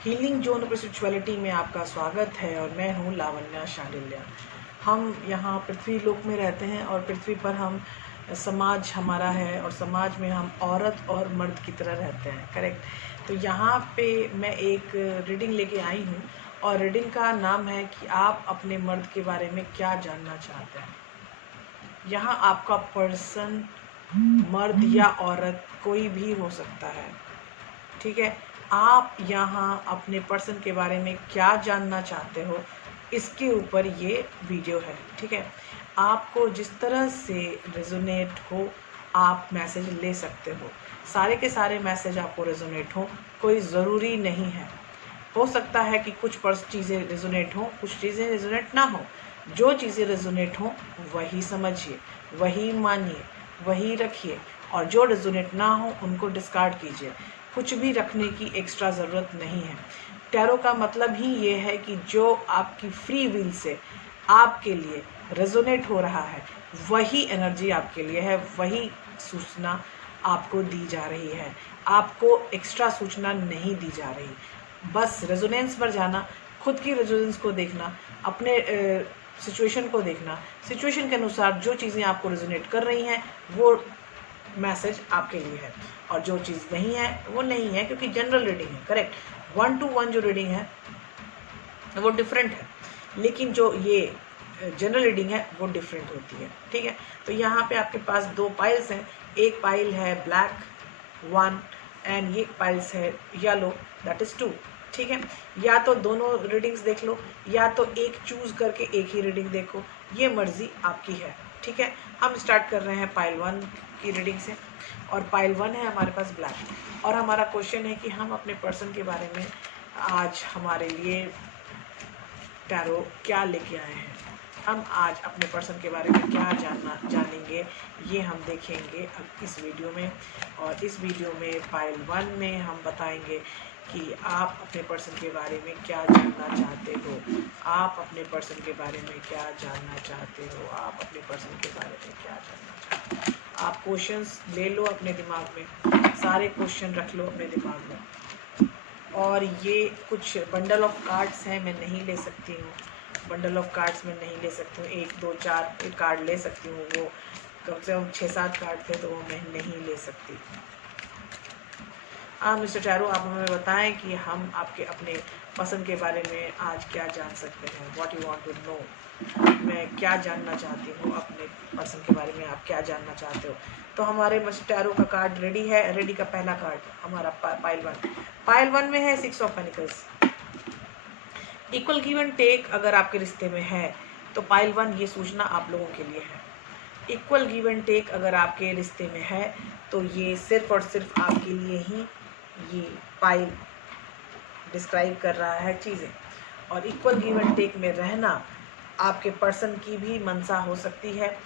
Healing zone spirituality में आपका स्वागत है और मैं हूँ लावण्या शांडिल्य। हम यहाँ पृथ्वी लोक में रहते हैं और पृथ्वी पर हम समाज हमारा है और समाज में हम औरत और मर्द की तरह रहते हैं, करेक्ट। तो यहाँ पे मैं एक रीडिंग लेके आई हूँ और रीडिंग का नाम है कि आप अपने मर्द के बारे में क्या जानना चाहते हैं। यहाँ आपका पर्सन मर्द या औरत कोई भी हो सकता है, ठीक है। आप यहाँ अपने पर्सन के बारे में क्या जानना चाहते हो, इसके ऊपर ये वीडियो है, ठीक है। आपको जिस तरह से रेजोनेट हो आप मैसेज ले सकते हो। सारे के सारे मैसेज आपको रेजोनेट हो, कोई ज़रूरी नहीं है। हो सकता है कि कुछ चीज़ें रेजोनेट हो, कुछ चीज़ें रेजोनेट ना हो। जो चीज़ें रेजोनेट हो वही समझिए, वही मानिए, वही रखिए, और जो रेजोनेट ना हो उनको डिस्कार्ड कीजिए। कुछ भी रखने की एक्स्ट्रा ज़रूरत नहीं है। टैरो का मतलब ही ये है कि जो आपकी फ्री विल से आपके लिए रेजोनेट हो रहा है वही एनर्जी आपके लिए है, वही सूचना आपको दी जा रही है। आपको एक्स्ट्रा सूचना नहीं दी जा रही। बस रेजोनेंस पर जाना, खुद की रेजोनेंस को देखना, अपने सिचुएशन को देखना, सिचुएशन के अनुसार जो चीज़ें आपको रेजोनेट कर रही हैं वो मैसेज आपके लिए है, और जो चीज़ नहीं है वो नहीं है, क्योंकि जनरल रीडिंग है, करेक्ट। 1 to 1 जो रीडिंग है वो डिफरेंट है, लेकिन जो ये जनरल रीडिंग है वो डिफरेंट होती है, ठीक है। तो यहाँ पे आपके पास 2 पाइल्स हैं। एक पाइल है ब्लैक 1 एंड ये पाइल्स है येलो, दैट इज़ 2, ठीक है। या तो दोनों रीडिंग्स देख लो, या तो एक चूज़ करके एक ही रीडिंग देखो, ये मर्जी आपकी है, ठीक है। हम स्टार्ट कर रहे हैं पाइल 1 की रीडिंग से, और पाइल 1 है हमारे पास ब्लैक, और हमारा क्वेश्चन है कि हम अपने पर्सन के बारे में आज हमारे लिए टैरो क्या लेके आए हैं। हम आज अपने पर्सन के बारे में क्या जानेंगे, ये हम देखेंगे अब इस वीडियो में। और इस वीडियो में पाइल 1 में हम बताएंगे कि आप अपने पर्सन के बारे में क्या जानना चाहते हो। आप अपने पर्सन के बारे में क्या जानना चाहते हो, आप अपने पर्सन के बारे में क्या जानना चाहते हो। आप क्वेश्चंस ले लो अपने दिमाग में, सारे क्वेश्चन रख लो अपने दिमाग में। और ये कुछ बंडल ऑफ कार्ड्स हैं, मैं नहीं ले सकती हूँ। बंडल ऑफ कार्ड्स में नहीं ले सकती हूँ। 1 2 4 कार्ड ले सकती हूँ, वो कम से कम 6-7 कार्ड थे तो वो मैं नहीं ले सकती। मिस्टर टैरो, आप हमें बताएं कि हम आपके अपने पसंद के बारे में आज क्या जान सकते हैं। What you want to know, मैं क्या जानना चाहती हूँ अपने पर्सन के बारे में, आप क्या जानना चाहते हो। तो हमारे मिस्टर टैरो का कार्ड रेडी है। रेडी का पहला कार्ड हमारा पाइल 1। पाइल 1 में है 6 of pentacles. Equal give and take अगर आपके रिश्ते में है तो पाइल 1 ये सूचना आप लोगों के लिए है। इक्वल गिव एंड टेक अगर आपके रिश्ते में है तो ये सिर्फ और सिर्फ आपके लिए ही ये पाइल डिस्क्राइब कर रहा है चीज़ें। और इक्वल गिव एंड टेक में रहना आपके पर्सन की भी मंशा हो सकती है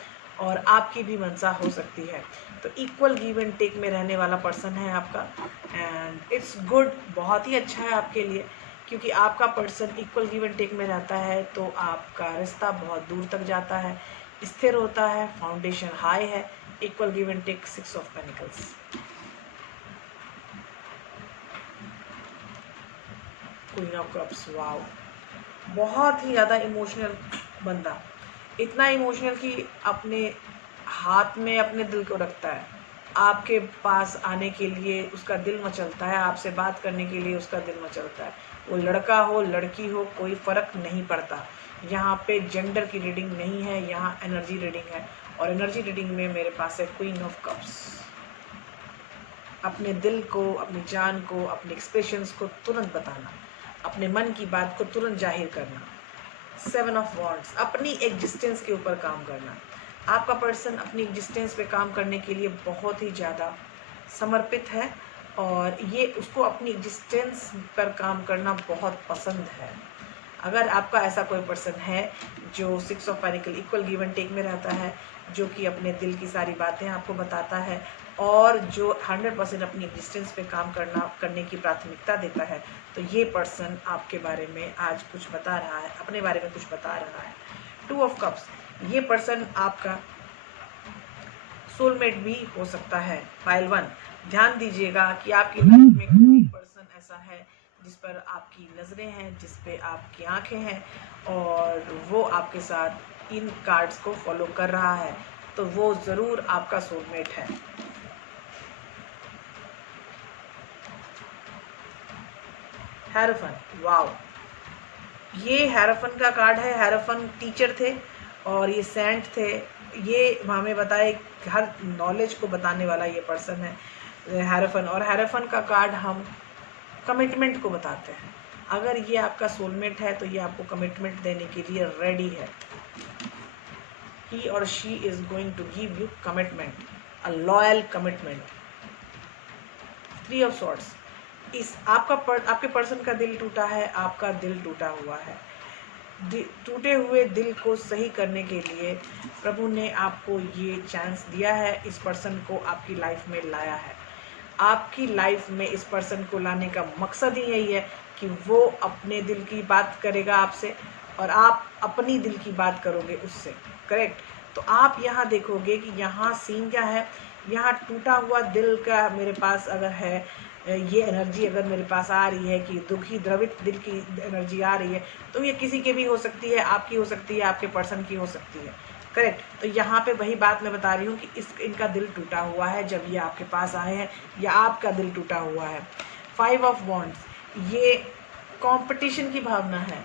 और आपकी भी मंशा हो सकती है। तो इक्वल गिव एंड टेक में रहने वाला पर्सन है आपका, एंड इट्स गुड, बहुत ही अच्छा है आपके लिए, क्योंकि आपका person equal give and take में रहता है तो आपका रिश्ता बहुत दूर तक जाता है, स्थिर होता है, फाउंडेशन हाई है। Equal give and take 6 of pentacles. Queen of cups, wow, बहुत ही ज़्यादा इमोशनल बंदा, इतना इमोशनल कि अपने हाथ में अपने दिल को रखता है। आपके पास आने के लिए उसका दिल मचलता है, आपसे बात करने के लिए उसका दिल मचलता है। वो लड़का हो लड़की हो कोई फ़र्क नहीं पड़ता। यहाँ पे जेंडर की रीडिंग नहीं है, यहाँ एनर्जी रीडिंग है। और एनर्जी रीडिंग में मेरे पास है क्वीन ऑफ कप्स। अपने दिल को, अपनी जान को, अपने एक्सप्रेशंस को तुरंत बताना, अपने मन की बात को तुरंत जाहिर करना। 7 ऑफ वॉन्ड्स, अपनी एग्जिस्टेंस के ऊपर काम करना। आपका पर्सन अपनी एग्जिस्टेंस पे काम करने के लिए बहुत ही ज़्यादा समर्पित है और ये उसको अपनी एग्जिस्टेंस पर काम करना बहुत पसंद है। अगर आपका ऐसा कोई पर्सन है जो 6 of pentacle equal give and take में रहता है, जो कि अपने दिल की सारी बातें आपको बताता है और जो 100% अपनी एग्जिस्टेंस पे काम करने की प्राथमिकता देता है, तो ये पर्सन आपके बारे में आज कुछ बता रहा है, अपने बारे में कुछ बता रहा है। 2 ऑफ कप्स, ये पर्सन आपका सोलमेट भी हो सकता है। पाइल 1, ध्यान दीजिएगा कि आपकी लाइफ में कोई पर्सन ऐसा है जिस पर आपकी नज़रें हैं, जिस पे आपकी आंखें हैं, और वो आपके साथ इन कार्ड्स को फॉलो कर रहा है, तो वो ज़रूर आपका सोलमेट है। हैरोफन, वाओ, ये हैरोफन का कार्ड है। हैरोफन टीचर थे और ये सेंट थे। ये हमें बताए, हर नॉलेज को बताने वाला ये पर्सन है हैरोफन। और हैरोफन का कार्ड हम कमिटमेंट को बताते हैं। अगर ये आपका सोलमेट है तो ये आपको कमिटमेंट देने के लिए रेडी है। ही और she is going to give you commitment, a loyal commitment. 3 of swords, इस आपके पर्सन का दिल टूटा है, आपका दिल टूटा हुआ है। टूटे हुए दिल को सही करने के लिए प्रभु ने आपको ये चांस दिया है, इस पर्सन को आपकी लाइफ में लाया है। आपकी लाइफ में इस पर्सन को लाने का मकसद ही यही है कि वो अपने दिल की बात करेगा आपसे और आप अपनी दिल की बात करोगे उससे, करेक्ट। तो आप यहाँ देखोगे कि यहाँ सीन क्या है। यहाँ टूटा हुआ दिल का मेरे पास अगर है, ये एनर्जी अगर मेरे पास आ रही है कि दुखी द्रवित दिल की एनर्जी आ रही है, तो ये किसी के भी हो सकती है, आपकी हो सकती है, आपके पर्सन की हो सकती है, करेक्ट। तो यहाँ पे वही बात मैं बता रही हूँ कि इनका दिल टूटा हुआ है जब ये आपके पास आए हैं, या आपका दिल टूटा हुआ है। 5 ऑफ वॉन्ड्स, ये कंपटीशन की भावना है।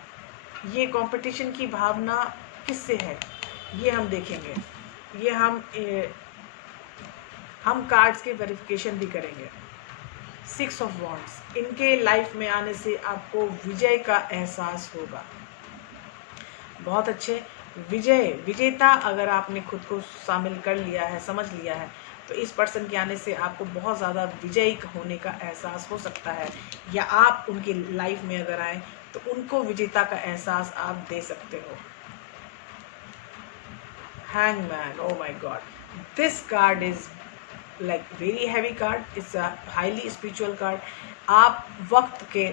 ये कंपटीशन की भावना किससे है ये हम देखेंगे। ये हम कार्ड्स के वेरिफिकेशन भी करेंगे। 6 ऑफ वॉन्ड्स, इनके लाइफ में आने से आपको विजय का एहसास होगा। बहुत अच्छे, विजेता अगर आपने खुद को शामिल कर लिया है, समझ लिया है, तो इस पर्सन के आने से आपको बहुत ज़्यादा विजयी होने का एहसास हो सकता है। या आप उनकी लाइफ में अगर आए तो उनको विजेता का एहसास आप दे सकते हो। Hangman, oh my God, this card is like very heavy card, it's a highly spiritual card. आप वक्त के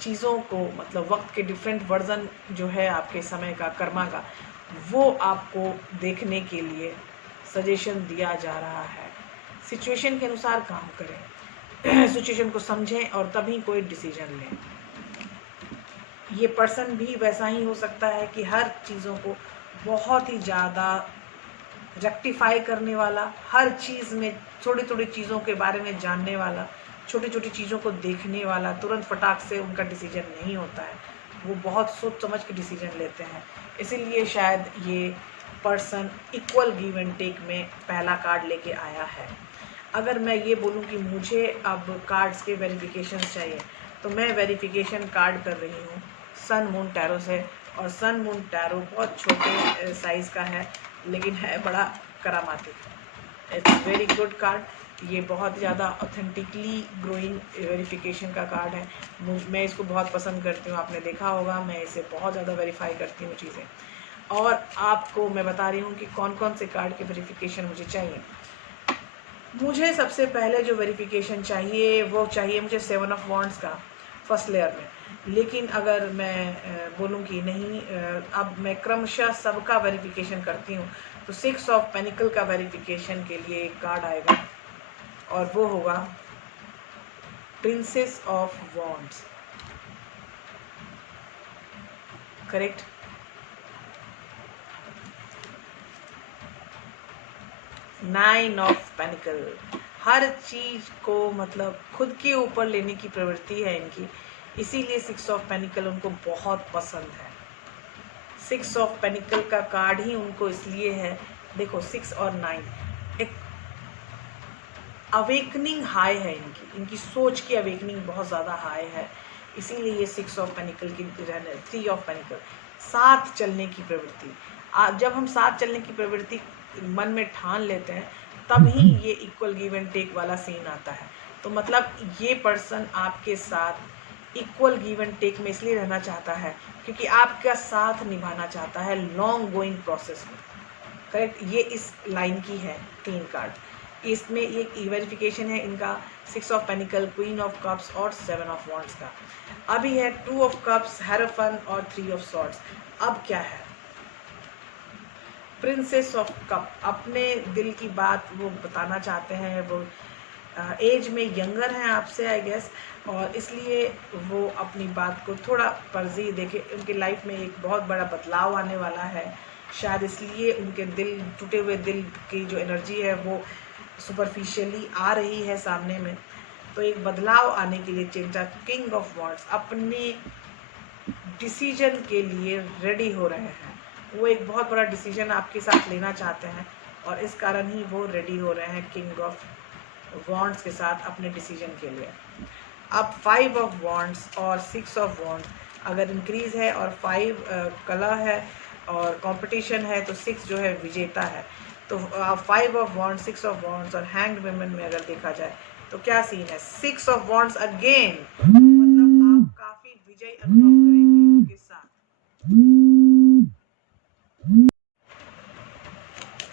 चीज़ों को, मतलब वक्त के डिफरेंट वर्जन जो है आपके समय का, कर्मा का, वो आपको देखने के लिए सजेशन दिया जा रहा है। सिचुएशन के अनुसार काम करें, सिचुएशन को समझें और तभी कोई डिसीजन लें। ये पर्सन भी वैसा ही हो सकता है कि हर चीज़ों को बहुत ही ज़्यादा रेक्टिफाई करने वाला, हर चीज़ में थोड़ी थोड़ी चीज़ों के बारे में जानने वाला, छोटी छोटी चीज़ों को देखने वाला। तुरंत फटाक से उनका डिसीजन नहीं होता है, वो बहुत सोच समझ के डिसीजन लेते हैं। इसीलिए शायद ये person equal give and take में पहला कार्ड लेके आया है। अगर मैं ये बोलूँ कि मुझे अब कार्ड्स के वेरिफिकेशन चाहिए, तो मैं वेरिफिकेशन कार्ड कर रही हूँ सन मून टैरो से। और सन मून टैरो बहुत छोटे साइज़ का है, लेकिन है बड़ा करामाती। It's very good card. ये बहुत ज़्यादा ऑथेंटिकली ग्रोइंग वेरिफिकेशन का कार्ड है। मैं इसको बहुत पसंद करती हूँ, आपने देखा होगा, मैं इसे बहुत ज़्यादा वेरीफाई करती हूँ चीज़ें। और आपको मैं बता रही हूँ कि कौन कौन से कार्ड के वेरिफिकेशन मुझे चाहिए। मुझे सबसे पहले जो वेरिफिकेशन चाहिए वो चाहिए मुझे 7 ऑफ वॉन्ड्स का फर्स्ट लेयर में। लेकिन अगर मैं बोलूँ कि नहीं, अब मैं क्रमशः सबका वेरिफिकेशन करती हूँ, तो 6 ऑफ पेनिकल का वेरिफिकेशन के लिए एक कार्ड आएगा और वो होगा princess of wands, correct. Nine of pentacles, हर चीज को मतलब खुद के ऊपर लेने की प्रवृत्ति है इनकी, इसीलिए 6 ऑफ पेनिकल उनको बहुत पसंद है। 6 ऑफ पेनिकल का कार्ड ही उनको इसलिए है, देखो 6 और 9 एक अवेकनिंग हाई है इनकी सोच की अवेकनिंग बहुत ज़्यादा हाई है, इसीलिए ये 6 ऑफ पेनिकल की रहने। 3 ऑफ पेनिकल, साथ चलने की प्रवृत्ति। जब हम साथ चलने की प्रवृत्ति मन में ठान लेते हैं, तभी ये इक्वल गिव एंड टेक वाला सीन आता है। तो मतलब ये पर्सन आपके साथ इक्वल गिव एंड टेक में इसलिए रहना चाहता है क्योंकि आपका साथ निभाना चाहता है लॉन्ग गोइंग प्रोसेस में, करेक्ट। ये इस लाइन की है 3 कार्ड। इसमें एक वेरिफिकेशन है इनका 6 of panicle, queen of cups और 7 ऑफ वॉन्ड्स का। अभी है 2 ऑफ कप्स, हेरोफन और 3 ऑफ सॉर्ड्स। अब क्या है, प्रिंसेस ऑफ कप, अपने दिल की बात वो बताना चाहते हैं, वो एज में यंगर हैं आपसे आई गेस, और इसलिए वो अपनी बात को थोड़ा तरजीह देके, उनके लाइफ में एक बहुत बड़ा बदलाव आने वाला है, शायद इसलिए उनके दिल, टूटे हुए दिल की जो एनर्जी है वो सुपरफिशियली आ रही है सामने में। तो एक बदलाव आने के लिए चेंज, किंग ऑफ वॉन्ड्स अपने डिसीजन के लिए रेडी हो रहे हैं। वो एक बहुत बड़ा डिसीजन आपके साथ लेना चाहते हैं और इस कारण ही वो रेडी हो रहे हैं किंग ऑफ वॉन्ड्स के साथ अपने डिसीजन के लिए। अब 5 ऑफ वॉन्ड्स और 6 ऑफ वॉन्ड्स अगर इंक्रीज है और 5 कला है और कंपटीशन है तो 6 जो है विजेता है। तो 5 ऑफ वॉन्ड्स, 6 ऑफ वॉन्ड्स और हैंग्ड वुमेन में अगर देखा जाए तो क्या सीन है, 6 ऑफ वॉन्ड्स अगेन, मतलब आप काफी विजय अनुभव करेंगे उनके साथ।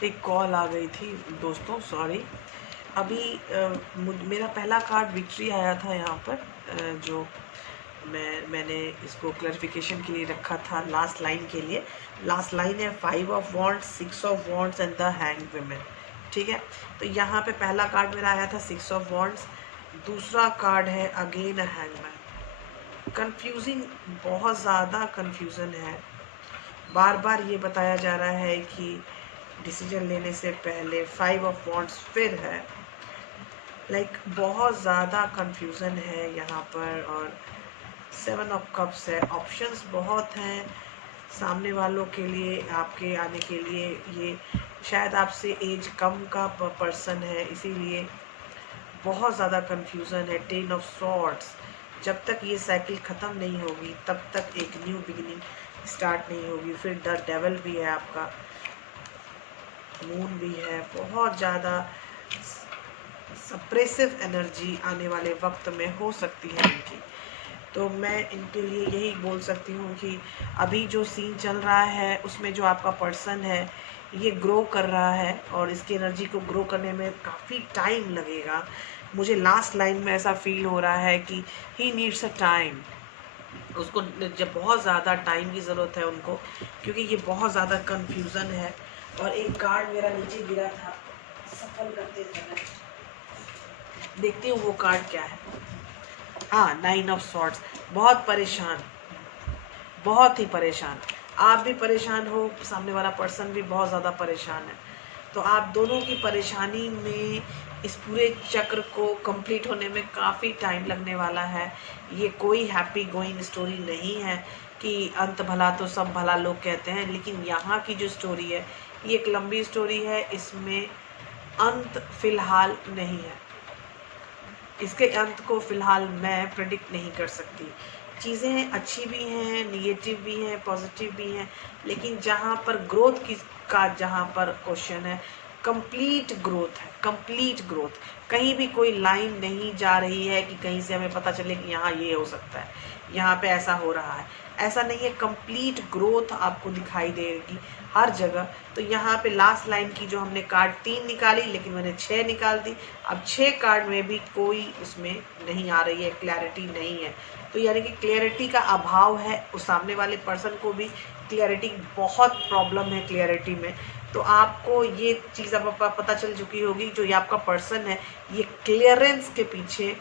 एक कॉल आ गई थी दोस्तों, सॉरी। अभी मेरा पहला कार्ड विक्ट्री आया था यहाँ पर, जो मैंने इसको क्लैरिफिकेशन के लिए रखा था लास्ट लाइन के लिए। लास्ट लाइन है 5 of wands, 6 of wands and the hanged women, ठीक है। तो यहाँ पे पहला कार्ड मेरा आया था 6 ऑफ वॉन्ड्स, दूसरा कार्ड है अगेन अ हैंगमैन। कंफ्यूजिंग, बहुत ज़्यादा कंफ्यूजन है। बार बार ये बताया जा रहा है कि डिसीजन लेने से पहले 5 ऑफ वॉन्ड्स फिर है, लाइक बहुत ज़्यादा कंफ्यूजन है यहाँ पर। और 7 ऑफ कप्स है, ऑप्शंस बहुत हैं सामने वालों के लिए, आपके आने के लिए। ये शायद आपसे एज कम का पर्सन है, इसीलिए बहुत ज़्यादा कंफ्यूजन है। 10 ऑफ स्वॉर्ड्स, जब तक ये साइकिल ख़त्म नहीं होगी तब तक एक न्यू बिगिनिंग स्टार्ट नहीं होगी। फिर द डेविल भी है आपका, मून भी है, बहुत ज़्यादा सप्रेसिव एनर्जी आने वाले वक्त में हो सकती है इनकी। तो मैं इनके लिए यही बोल सकती हूँ कि अभी जो सीन चल रहा है उसमें जो आपका पर्सन है ये ग्रो कर रहा है और इसकी एनर्जी को ग्रो करने में काफ़ी टाइम लगेगा। मुझे लास्ट लाइन में ऐसा फील हो रहा है कि ही नीड्स अ टाइम, उसको जब बहुत ज़्यादा टाइम की ज़रूरत है उनको, क्योंकि ये बहुत ज़्यादा कंफ्यूजन है। और एक कार्ड मेरा नीचे गिरा था सफल करते समय, देखती हूँ वो कार्ड क्या है। हाँ, 9 ऑफ स्वॉर्ड्स, बहुत परेशान, बहुत ही परेशान। आप भी परेशान हो, सामने वाला पर्सन भी बहुत ज़्यादा परेशान है। तो आप दोनों की परेशानी में इस पूरे चक्र को कंप्लीट होने में काफ़ी टाइम लगने वाला है। ये कोई हैप्पी गोइंग स्टोरी नहीं है कि अंत भला तो सब भला लोग कहते हैं, लेकिन यहाँ की जो स्टोरी है ये एक लंबी स्टोरी है, इसमें अंत फिलहाल नहीं है। इसके अंत को फिलहाल मैं प्रेडिक्ट नहीं कर सकती। चीज़ें अच्छी भी हैं, निगेटिव भी हैं, पॉजिटिव भी हैं, लेकिन जहाँ पर ग्रोथ की का जहाँ पर क्वेश्चन है, कंप्लीट ग्रोथ है, कंप्लीट ग्रोथ। कहीं भी कोई लाइन नहीं जा रही है कि कहीं से हमें पता चले कि यहाँ ये हो सकता है, यहाँ पे ऐसा हो रहा है, ऐसा नहीं है। कंप्लीट ग्रोथ आपको दिखाई देगी हर जगह। तो यहाँ पे लास्ट लाइन की जो हमने कार्ड 3 निकाली, लेकिन मैंने 6 निकाल दी। अब 6 कार्ड में भी कोई उसमें नहीं आ रही है, क्लैरिटी नहीं है। तो यानी कि क्लैरिटी का अभाव है, उस सामने वाले पर्सन को भी क्लैरिटी, बहुत प्रॉब्लम है क्लैरिटी में। तो आपको ये चीज़ अब पता चल चुकी होगी, जो ये आपका पर्सन है ये क्लियरेंस के पीछे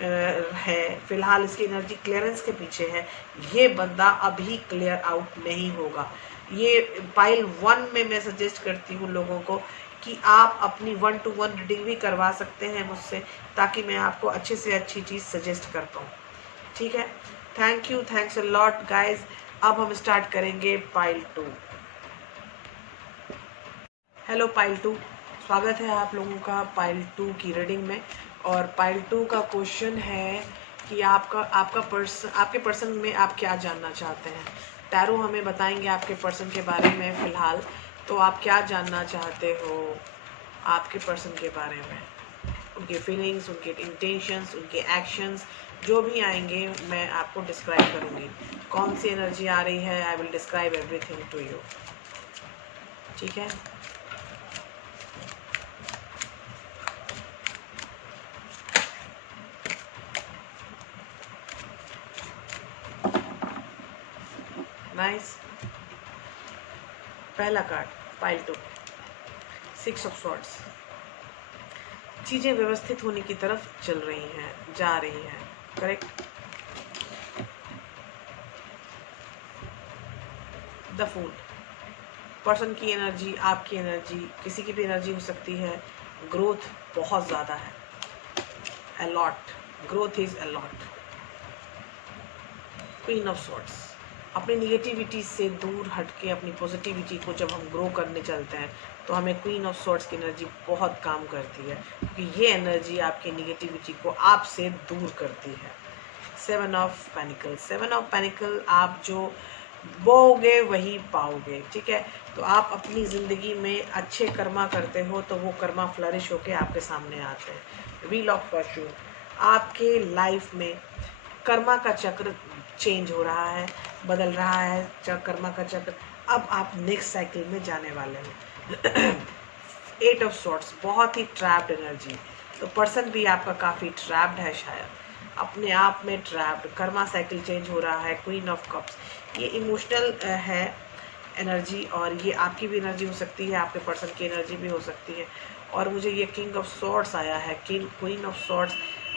है, फिलहाल इसकी एनर्जी क्लियरेंस के पीछे है। ये बंदा अभी क्लियर आउट नहीं होगा। ये पाइल 1 में मैं सजेस्ट करती हूँ लोगों को कि आप अपनी 1-to-1 रीडिंग भी करवा सकते हैं मुझसे, ताकि मैं आपको अच्छे से अच्छी चीज़ सजेस्ट कर पाऊँ, ठीक है। Thank you, thanks a lot guys. अब हम स्टार्ट करेंगे पाइल 2। हेलो पाइल 2, स्वागत है आप लोगों का पाइल 2 की रीडिंग में। और पाइल 2 का क्वेश्चन है कि आपके पर्सन में आप क्या जानना चाहते हैं। टैरो हमें बताएंगे आपके पर्सन के बारे में फ़िलहाल। तो आप क्या जानना चाहते हो आपके पर्सन के बारे में, उनके फीलिंग्स, उनके इंटेंशंस, उनके एक्शंस, जो भी आएंगे मैं आपको डिस्क्राइब करूँगी। कौन सी एनर्जी आ रही है, I will describe everything to you, ठीक है। नाइस। पहला कार्ड पाइल 2, 6 ऑफ स्वॉर्ड्स। चीज़ें व्यवस्थित होने की तरफ चल रही हैं, जा रही हैं। करेक्ट। द फूल, पर्सन की एनर्जी, आपकी एनर्जी, किसी की भी एनर्जी हो सकती है। ग्रोथ बहुत ज़्यादा है, a lot, growth is a lot. Queen of swords, अपनी निगेटिविटी से दूर हटके अपनी पॉजिटिविटी को जब हम ग्रो करने चलते हैं तो हमें क्वीन ऑफ सॉर्ड्स की एनर्जी बहुत काम करती है, क्योंकि ये एनर्जी आपकी निगेटिविटी को आपसे दूर करती है। Seven of panicle, seven of panicle, आप जो बोओगे वही पाओगे। ठीक है, तो आप अपनी ज़िंदगी में अच्छे कर्मा करते हो तो वो कर्मा फ्लरिश होके आपके सामने आते हैं। व्हील ऑफ फॉर्चून, आपके लाइफ में कर्मा का चक्र चेंज हो रहा है, बदल रहा है कर्मा का चक्र। अब आप नेक्स्ट साइकिल में जाने वाले हो। एट ऑफ सॉर्ड्स, बहुत ही ट्रैप्ड एनर्जी, तो पर्सन भी आपका काफ़ी ट्रैप्ड है, शायद अपने आप में ट्रैप्ड। कर्मा साइकिल चेंज हो रहा है। क्वीन ऑफ कप्स, ये इमोशनल है एनर्जी, और ये आपकी भी एनर्जी हो सकती है, आपके पर्सन की एनर्जी भी हो सकती है। और मुझे ये किंग ऑफ सॉर्ड्स आया है। क्वीन ऑफ सॉर्ड्स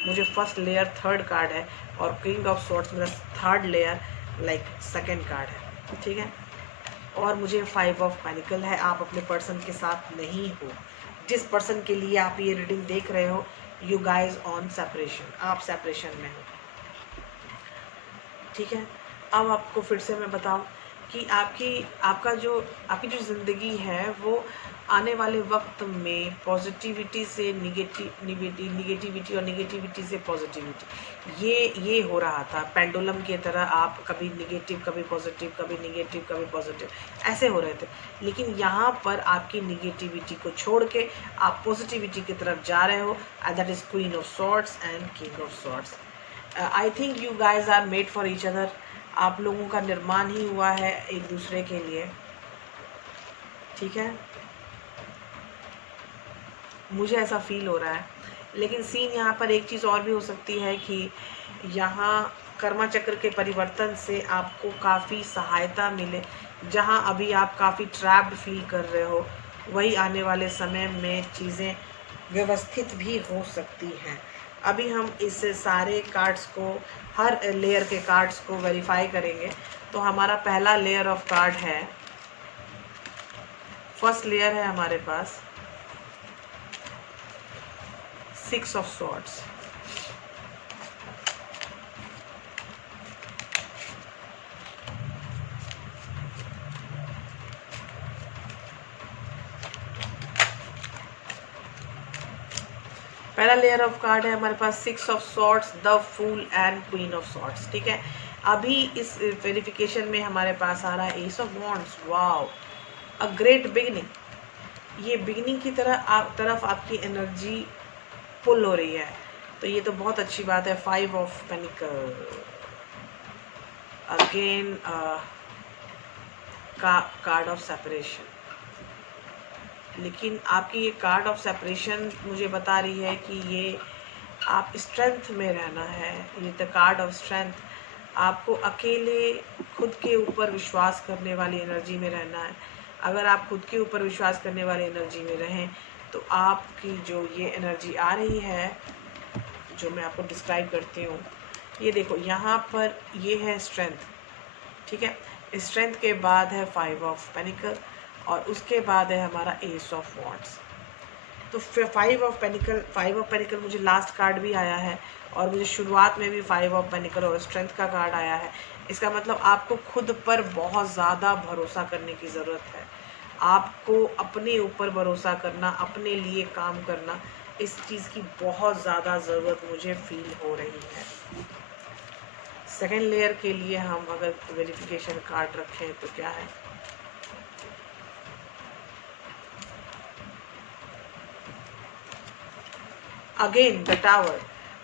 मुझे फर्स्ट लेयर थर्ड कार्ड है, और किंग ऑफ सॉर्ड्स मेरा third layer like second card है। ठीक है, और मुझे फाइव ऑफ पेनिकल है। आप अपने पर्सन के साथ नहीं हो, जिस पर्सन के लिए आप ये रीडिंग देख रहे हो, यू गाइज ऑन सेपरेशन, आप सेपरेशन में हो। ठीक है, अब आपको फिर से मैं बताऊं कि आपकी जो ज़िंदगी है वो आने वाले वक्त में पॉजिटिविटी से निगेटिविटी और निगेटिविटी से पॉजिटिविटी, ये हो रहा था पेंडुलम की तरह। आप कभी निगेटिव, कभी पॉजिटिव, कभी निगेटिव, कभी पॉजिटिव, ऐसे हो रहे थे। लेकिन यहाँ पर आपकी निगेटिविटी को छोड़ के आप पॉजिटिविटी की तरफ जा रहे हो, and that is queen of swords and king of swords. I think you guys are made for each other. आप लोगों का निर्माण ही हुआ है एक दूसरे के लिए। ठीक है, मुझे ऐसा फील हो रहा है। लेकिन सीन यहाँ पर एक चीज़ और भी हो सकती है कि यहाँ कर्मा चक्र के परिवर्तन से आपको काफ़ी सहायता मिले। जहाँ अभी आप काफ़ी ट्रैप्ड फील कर रहे हो, वही आने वाले समय में चीज़ें व्यवस्थित भी हो सकती हैं। अभी हम इस सारे कार्ड्स को, हर लेयर के कार्ड्स को वेरीफाई करेंगे। तो हमारा पहला लेयर ऑफ कार्ड है, फर्स्ट लेयर है हमारे पास सिक्स ऑफ सॉर्ड्स। पहला लेयर ऑफ कार्ड है हमारे पास six of swords, the fool and queen of swords. ठीक है, अभी इस वेरिफिकेशन में हमारे पास आ रहा है S of wands. Wow, a great beginning. ये बिगिनिंग की तरफ आपकी एनर्जी पुल हो रही है, तो ये तो बहुत अच्छी बात है। Five of panicle, again card of separation. लेकिन आपकी ये कार्ड ऑफ सेपरेशन मुझे बता रही है कि ये आप स्ट्रेंथ में रहना है। ये द कार्ड ऑफ स्ट्रेंथ, आपको अकेले खुद के ऊपर विश्वास करने वाली एनर्जी में रहना है। अगर आप खुद के ऊपर विश्वास करने वाली एनर्जी में रहें तो आपकी जो ये एनर्जी आ रही है, जो मैं आपको डिस्क्राइब करती हूँ, ये देखो यहाँ पर ये है स्ट्रेंथ। ठीक है, स्ट्रेंथ के बाद है फाइव ऑफ पेनिकल, और उसके बाद है हमारा एस ऑफ वॉन्ड्स। तो फाइव ऑफ पेनिकल मुझे लास्ट कार्ड भी आया है, और मुझे शुरुआत में भी फाइव ऑफ पेनिकल और स्ट्रेंथ का कार्ड आया है। इसका मतलब आपको खुद पर बहुत ज़्यादा भरोसा करने की ज़रूरत है। आपको अपने ऊपर भरोसा करना, अपने लिए काम करना, इस चीज़ की बहुत ज़्यादा ज़रूरत मुझे फील हो रही है। सेकेंड लेयर के लिए हम अगर वेरिफिकेशन कार्ड रखें तो क्या है, अगेन द टावर।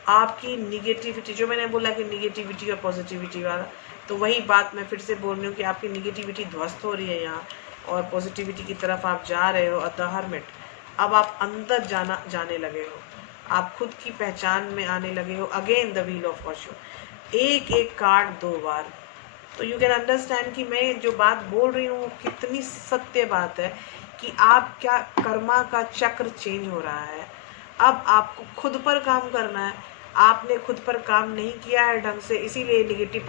आपकी निगेटिविटी, जो मैंने बोला कि निगेटिविटी और पॉजिटिविटी वाला, तो वही बात मैं फिर से बोल रही हूँ कि आपकी निगेटिविटी ध्वस्त हो रही है यहाँ, और पॉजिटिविटी की तरफ आप जा रहे हो। द हर्मिट, अब आप अंदर जाने लगे हो, आप खुद की पहचान में आने लगे हो। Again the wheel of Fortune, एक एक कार्ड दो बार। तो यू कैन अंडरस्टैंड कि मैं जो बात बोल रही हूँ कितनी सत्य बात है, कि आप क्या कर्मा का चक्र चेंज हो रहा है। अब आपको खुद पर काम करना है। आपने खुद पर काम नहीं किया है ढंग से, इसीलिए नेगेटिव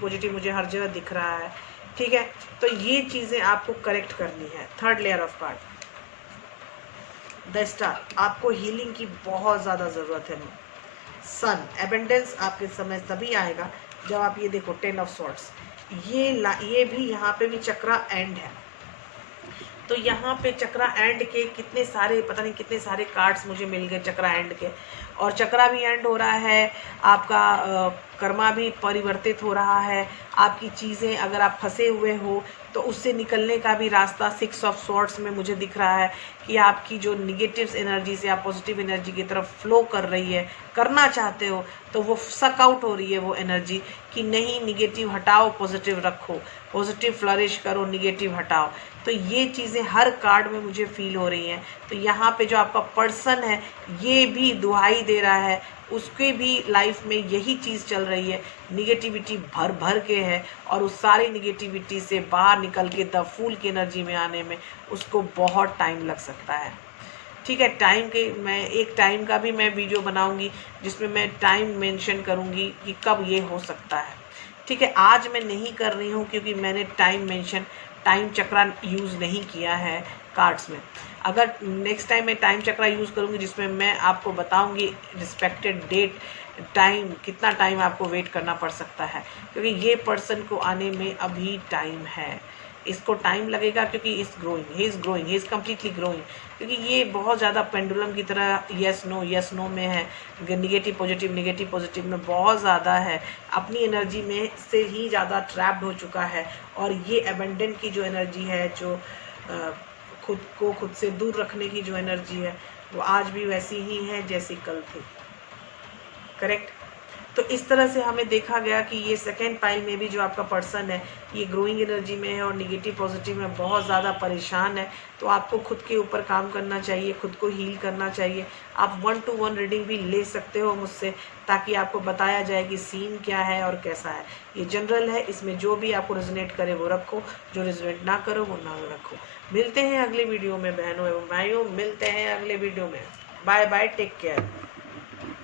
पॉजिटिव मुझे हर जगह दिख रहा है। ठीक है, तो ये चीज़ें आपको करेक्ट करनी है। Third layer of card, the star, आपको हीलिंग की बहुत ज़्यादा ज़रूरत है। सन, एबेंडेंस आपके समय तभी आएगा जब आप ये देखो 10 ऑफ सॉर्ड्स, ये भी यहाँ पे भी चक्रा एंड है। तो यहाँ पे चक्रा एंड के कितने सारे, पता नहीं कितने सारे कार्ड्स मुझे मिल गए चक्रा एंड के, और चक्रा भी एंड हो रहा है, आपका कर्मा भी परिवर्तित हो रहा है, आपकी चीज़ें, अगर आप फंसे हुए हो तो उससे निकलने का भी रास्ता 6 ऑफ सॉर्ड्स में मुझे दिख रहा है कि आपकी जो निगेटिव एनर्जी से आप पॉजिटिव एनर्जी की तरफ फ्लो कर रही है, करना चाहते हो, तो वो सक आउट हो रही है वो एनर्जी कि नहीं, निगेटिव हटाओ, पॉजिटिव रखो, पॉजिटिव फ्लरिश करो, निगेटिव हटाओ। तो ये चीज़ें हर कार्ड में मुझे फील हो रही हैं। तो यहाँ पे जो आपका पर्सन है ये भी दुहाई दे रहा है, उसके भी लाइफ में यही चीज़ चल रही है, निगेटिविटी भर भर के है, और उस सारी निगेटिविटी से बाहर निकल के द फूल की एनर्जी में आने में उसको बहुत टाइम लग सकता है। ठीक है, टाइम के, मैं एक टाइम का भी मैं वीडियो बनाऊंगी जिसमें मैं टाइम मेंशन करूंगी कि कब ये हो सकता है। ठीक है, आज मैं नहीं कर रही हूँ क्योंकि मैंने टाइम चक्रा यूज़ नहीं किया है कार्ड्स में। अगर नेक्स्ट टाइम मैं टाइम चक्रा यूज़ करूँगी जिसमें मैं आपको बताऊँगी रिस्पेक्टेड डेट, टाइम, कितना टाइम आपको वेट करना पड़ सकता है, क्योंकि ये पर्सन को आने में अभी टाइम है, इसको टाइम लगेगा, क्योंकि ही इज़ कम्प्लीटली ग्रोइंग, क्योंकि ये बहुत ज़्यादा पेंडुलम की तरह यस नो में है, निगेटिव पॉजिटिव में बहुत ज़्यादा है, अपनी एनर्जी में से ही ज़्यादा ट्रैप्ड हो चुका है, और ये एबेंडेंट की जो एनर्जी है, जो खुद से दूर रखने की जो एनर्जी है, वो आज भी वैसी ही है जैसी कल थी। करेक्ट। तो इस तरह से हमें देखा गया कि ये सेकेंड पाइल में भी जो आपका पर्सन है ये ग्रोइंग एनर्जी में है और निगेटिव पॉजिटिव में बहुत ज़्यादा परेशान है। तो आपको खुद के ऊपर काम करना चाहिए, खुद को हील करना चाहिए। आप 1-to-1 रीडिंग भी ले सकते हो मुझसे, ताकि आपको बताया जाए कि सीन क्या है और कैसा है। ये जनरल है, इसमें जो भी आपको रेजोनेट करे वो रखो, जो रेजोनेट ना करो वो ना रखो। मिलते हैं अगले वीडियो में बहनों एवं भाइयों, मिलते हैं अगले वीडियो में। Bye bye, take care.